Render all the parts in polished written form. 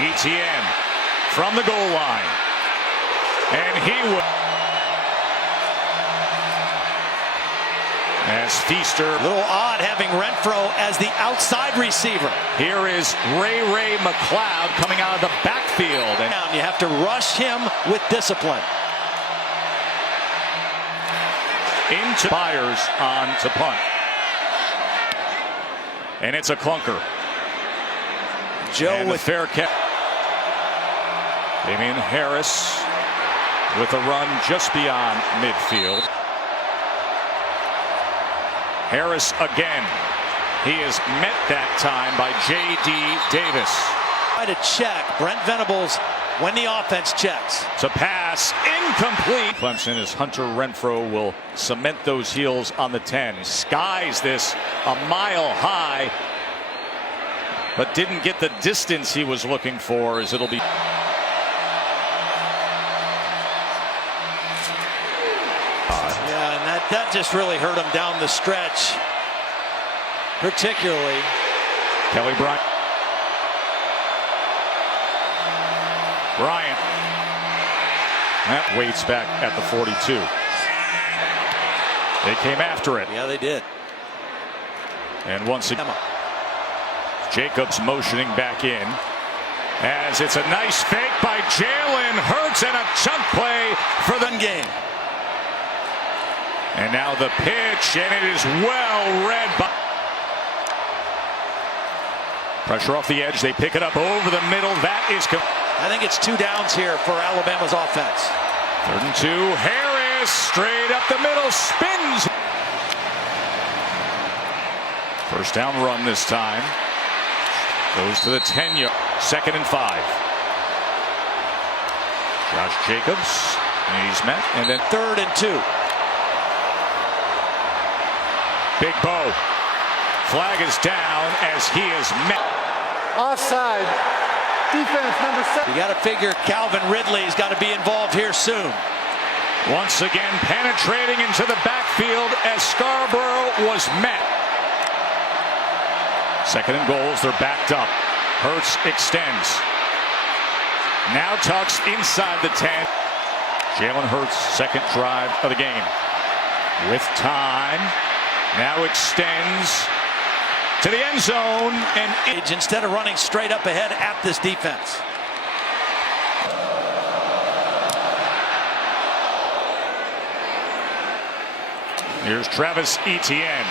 ETN from the goal line. And he will. As Feaster. A little odd having Renfro as the outside receiver. Here is Ray McLeod coming out of the backfield. And you have to rush him with discipline. Into Byers on to punt. And it's a clunker. Joe and with fair catch. Damian Harris with a run just beyond midfield. Harris again. He is met that time by J.D. Davis. Try to check. Brent Venables when the offense checks. To pass, incomplete. Clemson as Hunter Renfro will cement those heels on the 10. Skies this a mile high, but didn't get the distance he was looking for, as it'll be. Yeah, and that just really hurt him down the stretch, particularly. Kelly Bryant. That waits back at the 42. They came after it. Yeah, they did. And once again, Jacobs motioning back in. As it's a nice fake by Jalen Hurts and a chunk play for the game. And now the pitch, and it is well read by. Pressure off the edge. They pick it up over the middle. That is. I think it's 2 downs here for Alabama's offense. 3rd and 2. Harris straight up the middle, spins. First down run this time. Goes to the 10-yard. 2nd and 5. Josh Jacobs. He's met. And then 3rd and 2. Big Bo. Flag is down as he is met. Offside. Defense number 7. You got to figure Calvin Ridley's got to be involved here soon. Once again penetrating into the backfield as Scarborough was met. 2nd and goals. They're backed up. Hurts extends. Now tucks inside the 10. Jalen Hurts, 2nd drive of the game. With time. Now extends to the end zone, and instead of running straight up ahead at this defense. Here's Travis Etienne,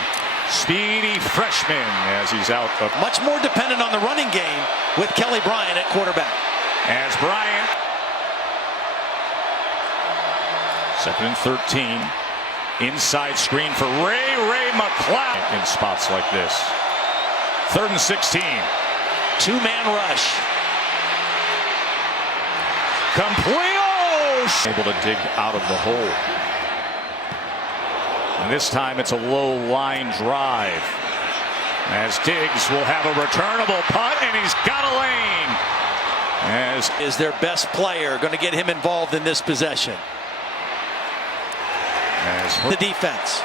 speedy freshman, as he's out of. Much more dependent on the running game with Kelly Bryant at quarterback. As Bryant, 2nd and 13. Inside screen for Ray McLeod in spots like this. 3rd and 16. 2-man rush. Complete. Able to dig out of the hole. And this time it's a low line drive. As Diggs will have a returnable punt, and he's got a lane. As is their best player going to get him involved in this possession. The defense.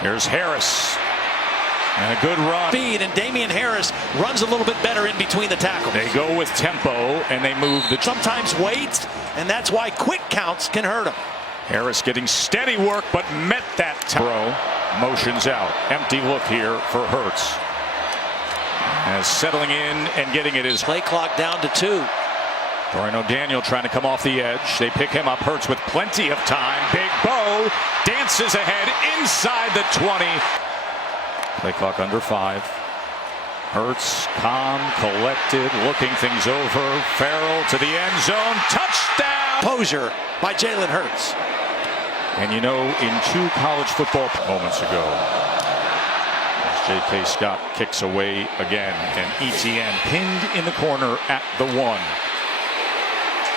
Here's Harris. And a good run. Speed, and Damian Harris runs a little bit better in between the tackles. They go with tempo, and they move the. Sometimes waits, and that's why quick counts can hurt him. Harris getting steady work, but met that throw. Motions out. Empty look here for Hurts. As settling in and getting it is. Play clock down to 2. Dorian O'Daniel trying to come off the edge. They pick him up. Hurts with plenty of time. Big Bo dances ahead inside the 20. Play clock under 5. Hurts calm, collected, looking things over. Farrell to the end zone. Touchdown! Posure by Jalen Hurts. And you know, in 2 college football moments ago, J.K. Scott kicks away again, and ETN pinned in the corner at the 1.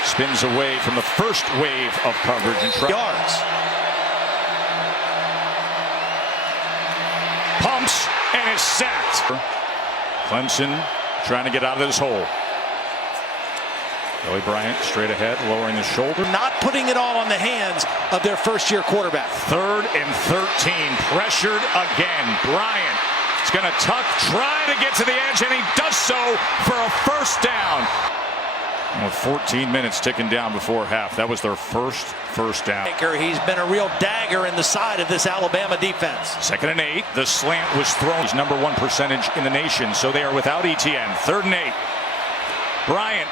Spins away from the first wave of coverage and yards. Pumps and is sacked. Clemson trying to get out of this hole. Kelly Bryant straight ahead, lowering the shoulder. Not putting it all on the hands of their first-year quarterback. 3rd and 13, pressured again. Bryant going to tuck, try to get to the edge, and he does so for a first down. With 14 minutes ticking down before half, that was their first down. He's been a real dagger in the side of this Alabama defense. 2nd and 8. The slant was thrown. He's number 1 percentage in the nation, so they are without ETN. 3rd and 8. Bryant.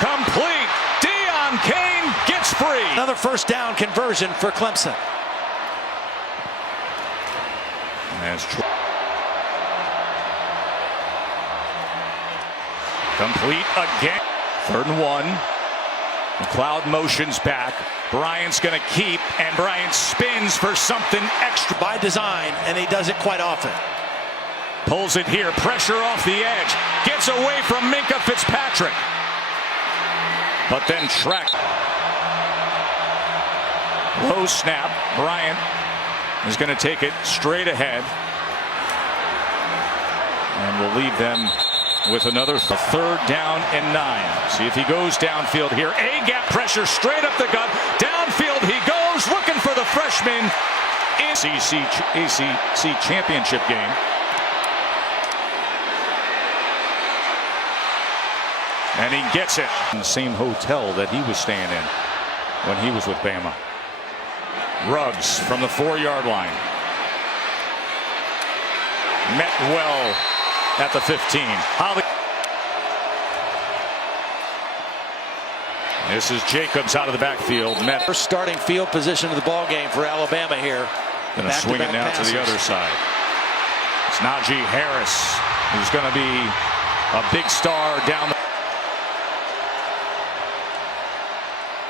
Complete. Deion Kane gets free. Another first down conversion for Clemson. That's true. Complete again. 3rd and 1. McLeod motions back. Bryant's going to keep, and Bryant spins for something extra. By design, and he does it quite often. Pulls it here. Pressure off the edge. Gets away from Minkah Fitzpatrick. But then tracked. Low snap. Bryant is going to take it straight ahead. And will leave them with another 3rd down and 9. See if he goes downfield here. A-gap pressure straight up the gut. Downfield he goes, looking for the freshman in ACC championship game. And he gets it in the same hotel that he was staying in when he was with Bama. Ruggs from the 4-yard line. Met well at the 15. This is Jacobs out of the backfield. Met. First starting field position of the ball game for Alabama here. Going to swing it now to the other side. It's Najee Harris, who's going to be a big star down the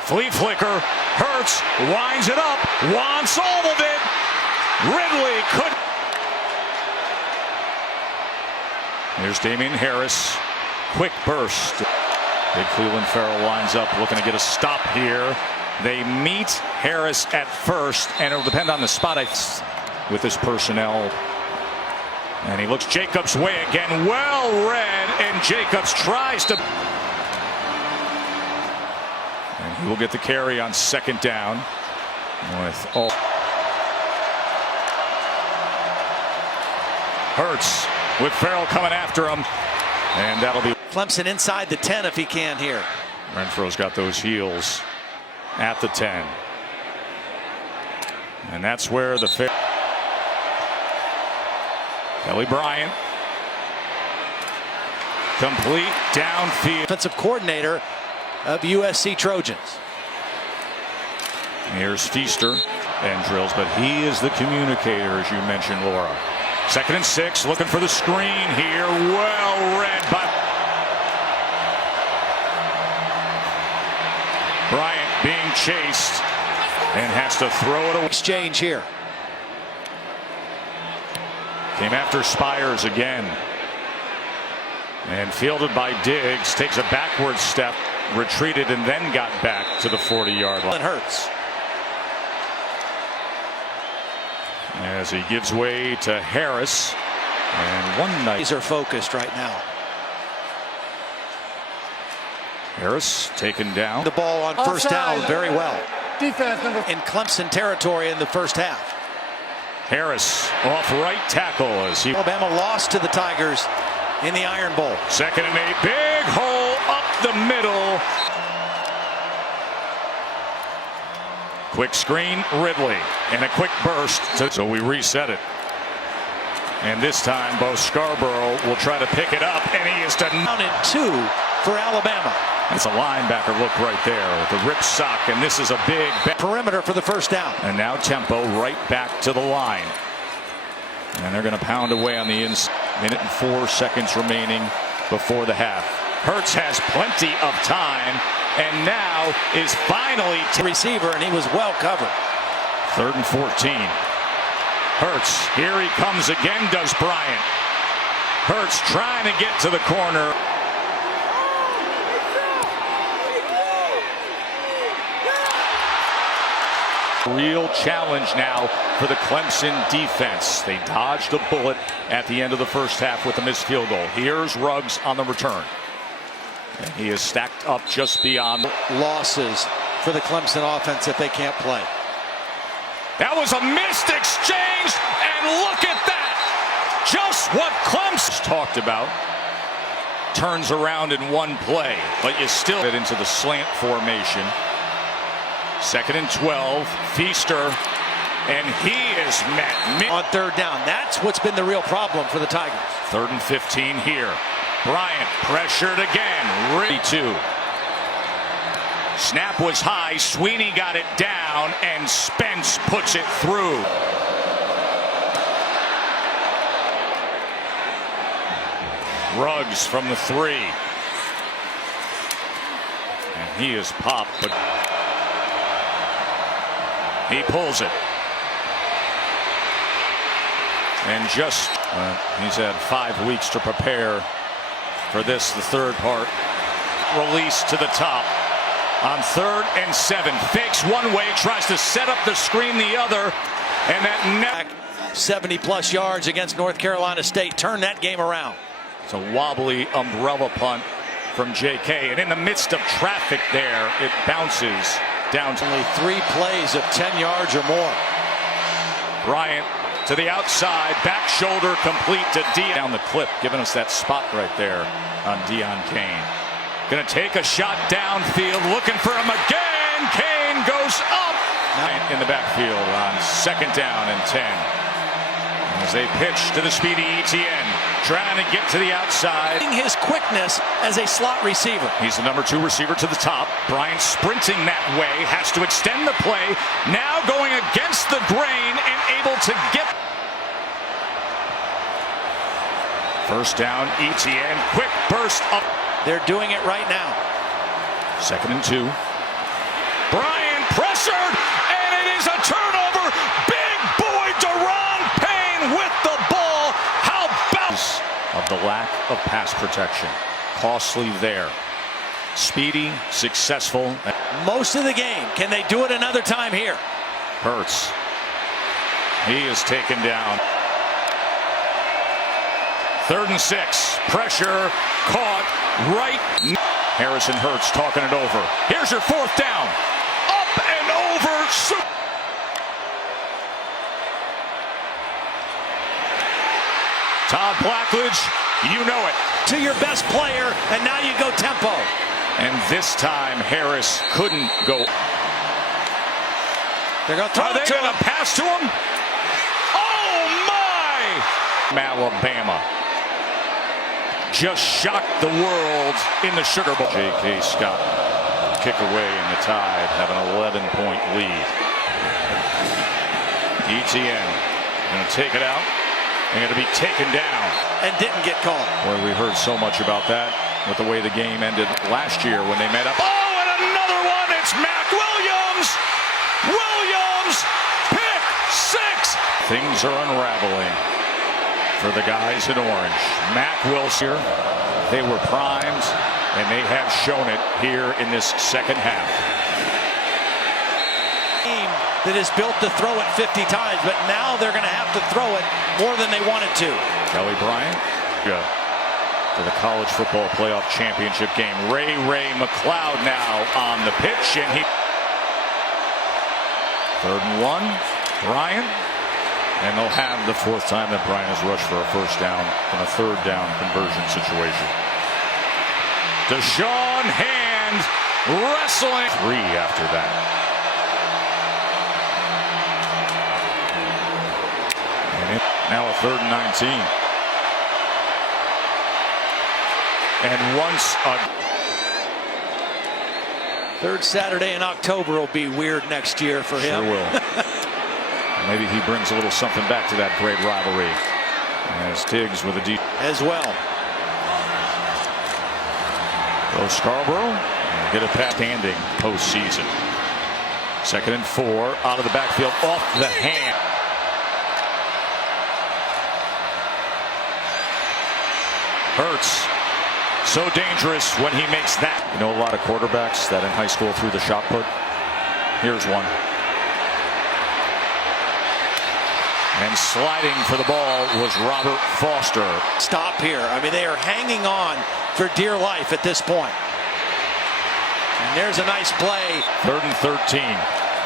flea flicker. Hurts, winds it up, wants all of it. Ridley could. Here's Damian Harris. Quick burst. Big Cleveland Farrell lines up, looking to get a stop here. They meet Harris at first, and it'll depend on the spot with his personnel. And he looks Jacobs' way again. Well read, and Jacobs tries to. And he will get the carry on 2nd down. With Hurts with Farrell coming after him. And that'll be Clemson inside the 10 if he can here. Renfro's got those heels at the 10. And that's where the Kelly Bryant. Complete downfield. Offensive coordinator of USC Trojans. Here's Feaster and drills, but he is the communicator, as you mentioned, Laura. 2nd and 6, looking for the screen here. Well read by Bryant, being chased and has to throw it away. Exchange here. Came after Spires again. And fielded by Diggs, takes a backward step, retreated, and then got back to the 40-yard line. Hurts. As he gives way to Harris. And one night. These are focused right now. Harris taken down. The ball on first down very well. Defense number in Clemson territory in the first half. Harris off right tackle as he. Alabama lost to the Tigers in the Iron Bowl. 2nd and 8. Big hole up the middle. Quick screen, Ridley, and a quick burst. So we reset it. And this time, Bo Scarborough will try to pick it up, and he is down in 2 for Alabama. That's a linebacker look right there with the rip sock, and this is a big perimeter for the first down. And now tempo right back to the line. And they're going to pound away on the inside. 1 minute and 4 seconds remaining before the half. Hurts has plenty of time, and now is finally receiver, and he was well covered. 3rd and 14. Hurts, here he comes again, does Bryant. Hurts trying to get to the corner. Real challenge now for the Clemson defense. They dodged a bullet at the end of the first half with a missed field goal. Here's Ruggs on the return. And he is stacked up just beyond losses for the Clemson offense if they can't play. That was a missed exchange, and look at that. just what Clemson talked about. Turns around in one play, but you still get into the slant formation. 2nd and 12, Feaster, and he is met on 3rd down. That's what's been the real problem for the Tigers. 3rd and 15 here. Bryant pressured again. Ready to. Snap was high. Sweeney got it down, and Spence puts it through. Ruggs from the 3. And he is popped, but he pulls it. And just, he's had 5 weeks to prepare for this, the 3rd part. Release to the top. On 3rd and 7. Fakes one way, tries to set up the screen the other. And that 70+ yards against North Carolina State. Turn that game around. It's a wobbly umbrella punt from J.K. And in the midst of traffic there, it bounces down to only 3 plays of 10 yards or more. Bryant to the outside, back shoulder complete to Dion. Down the clip, giving us that spot right there on Dion Kane. Going to take a shot downfield, looking for him again. Kane goes up in the backfield on 2nd down and 10. As they pitch to the speedy Etienne, trying to get to the outside. His quickness as a slot receiver. He's the number 2 receiver to the top. Bryant sprinting that way, has to extend the play. Now going against the grain and able to get. 1st down, Etienne, quick burst up. They're doing it right now. 2nd and 2. Bryant pressured, and it is a turnover. Big boy Deron Payne with the ball. How about of the lack of pass protection? Costly there. Speedy, successful. Most of the game. Can they do it another time here? Hurts. He is taken down. 3rd and 6. Pressure caught right. Harrison Hurts talking it over. Here's your 4th down. Up and over. Todd Blackledge, you know it. To your best player, and now you go tempo. And this time Harris couldn't go. They're going to throw it to him. Pass to him? Oh my! Alabama just shocked the world in the Sugar Bowl. J.K. Scott kick away, and the Tide have an 11-point lead. Etienne going to take it out. They're going to be taken down. And didn't get called. Boy, we heard so much about that with the way the game ended last year when they met up. Oh, and another one. It's Mac Williams. Williams, pick 6. Things are unraveling for the guys in orange. Mac Wilson, they were primed, and they have shown it here in this 2nd half. Team that is built to throw it 50 times, but now they're going to have to throw it more than they wanted to. Kelly Bryant for the college football playoff championship game. Ray McLeod now on the pitch, and he 3rd and 1. Bryant. And they'll have the 4th time that Bryant has rushed for a 1st down in a 3rd down conversion situation. Deshaun Hand wrestling. 3 after that. And now a 3rd and 19. And once a 3rd Saturday in October will be weird next year for him. Sure will. Maybe he brings a little something back to that great rivalry. As Tiggs with a deep as well. Go Scarborough. Get a pass standing postseason. 2nd and 4 out of the backfield off the hand. Hurts. So dangerous when he makes that. You know, a lot of quarterbacks that in high school threw the shot put. Here's one. And sliding for the ball was Robert Foster. Stop here. I mean, they are hanging on for dear life at this point. And there's a nice play. 3rd and 13.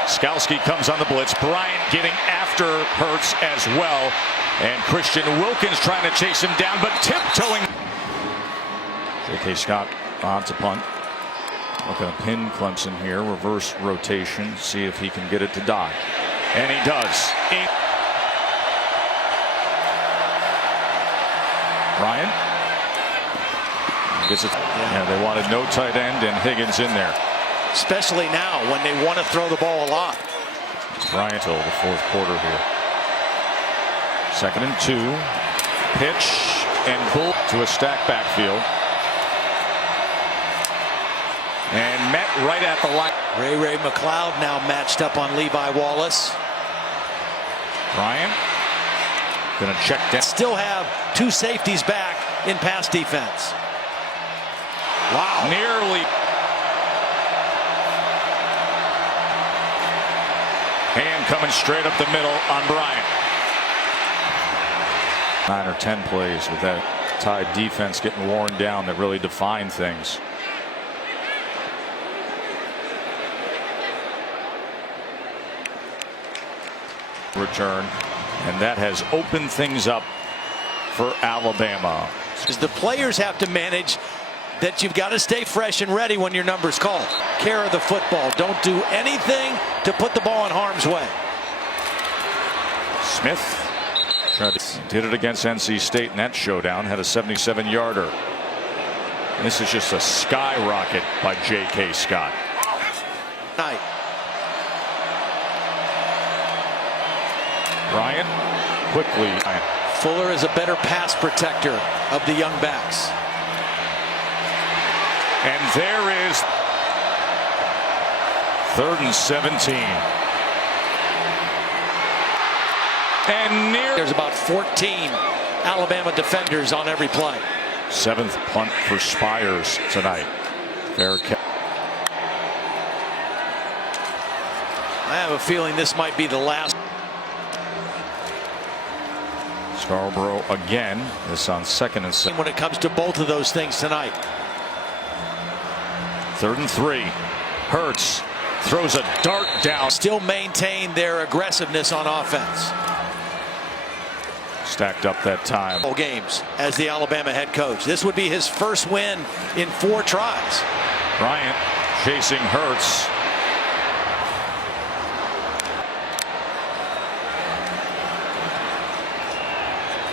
Skalski comes on the blitz. Bryant getting after Hurts as well. And Christian Wilkins trying to chase him down, but tiptoeing. J.K. Scott on to punt. Looking to pin Clemson here. Reverse rotation. See if he can get it to die. And he does. Bryant gets it. Yeah, they wanted no tight end and Higgins in there. Especially now when they want to throw the ball a lot. Bryant till the fourth quarter here. 2nd and 2. Pitch and bull to a stack backfield. And met right at the line. Ray McLeod now matched up on Levi Wallace. Bryant gonna check down. Still have 2 safeties back in pass defense. Wow. Nearly. Hand coming straight up the middle on Bryant. 9 or 10 plays with that Tide defense getting worn down that really define things. Return, and that has opened things up for Alabama. The players have to manage that you've got to stay fresh and ready when your number's called. Care of the football. Don't do anything to put the ball in harm's way. Smith did it against NC State in that showdown. Had a 77-yarder. This is just a skyrocket by J.K. Scott. Night. Bryant quickly. Fuller is a better pass protector of the young backs. And there is 3rd and 17. And There's about 14 Alabama defenders on every play. 7th punt for Spires tonight. Fair catch. I have a feeling this might be the last. Scarborough again. This on 2nd and 7. When it comes to both of those things tonight. 3rd and 3. Hurts throws a dart down. Still maintain their aggressiveness on offense. Stacked up that time. Games as the Alabama head coach. This would be his first win in 4 tries. Bryant chasing Hurts.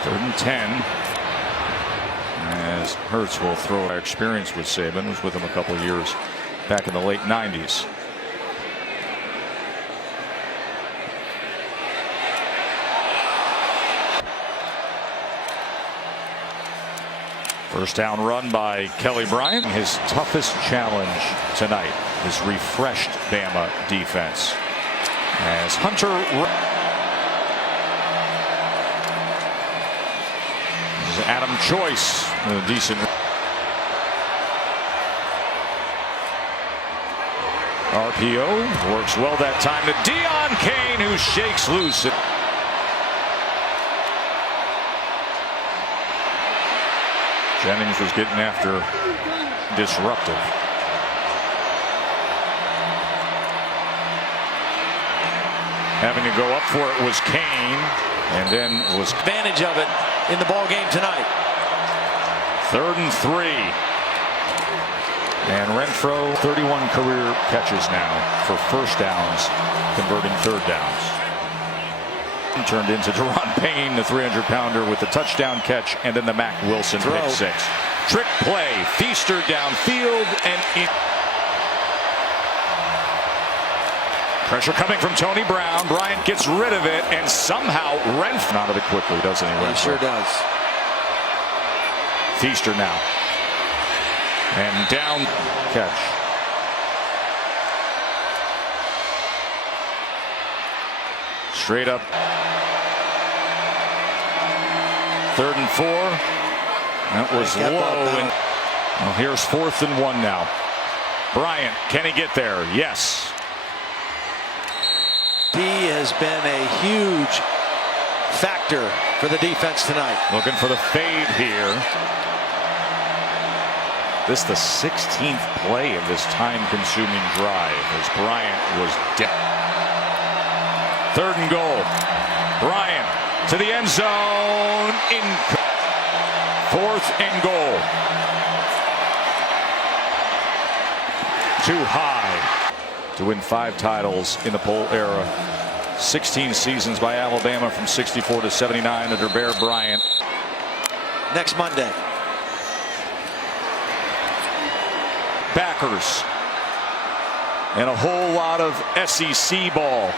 Third and 10. As Hurts will throw. Experience with Saban, was with him a couple of years back in the late 90s. First down run by Kelly Bryant. His toughest challenge tonight is refreshed Bama defense. As Hunter. This is Adam Choice. A decent. RPO works well that time to Deion Kane, who shakes loose. Jennings was getting after disruptive. Having to go up for it was Kane, and then was advantage of it in the ball game tonight. 3rd and 3. And Renfro 31 career catches now for first downs, converting 3rd downs. Turned into Deron Payne, the 300-pounder, with the touchdown catch, and then the Mac Wilson pick 6. Trick play, Feaster downfield, and in. Pressure coming from Tony Brown. Bryant gets rid of it, and somehow Renfro out of it quickly, doesn't he? He sure does. Feaster now, and down catch. Straight up. 3rd and 4. That was low. And well, here's 4th and 1 now. Bryant, can he get there? Yes. He has been a huge factor for the defense tonight. Looking for the fade here. This is the 16th play of this time-consuming drive as Bryant was dead. 3rd and goal. Bryant to the end zone. 4th and goal. Too high to win 5 titles in the Poll era. 16 seasons by Alabama from 64 to 79 under Bear Bryant. Next Monday. Backers and a whole lot of SEC ball.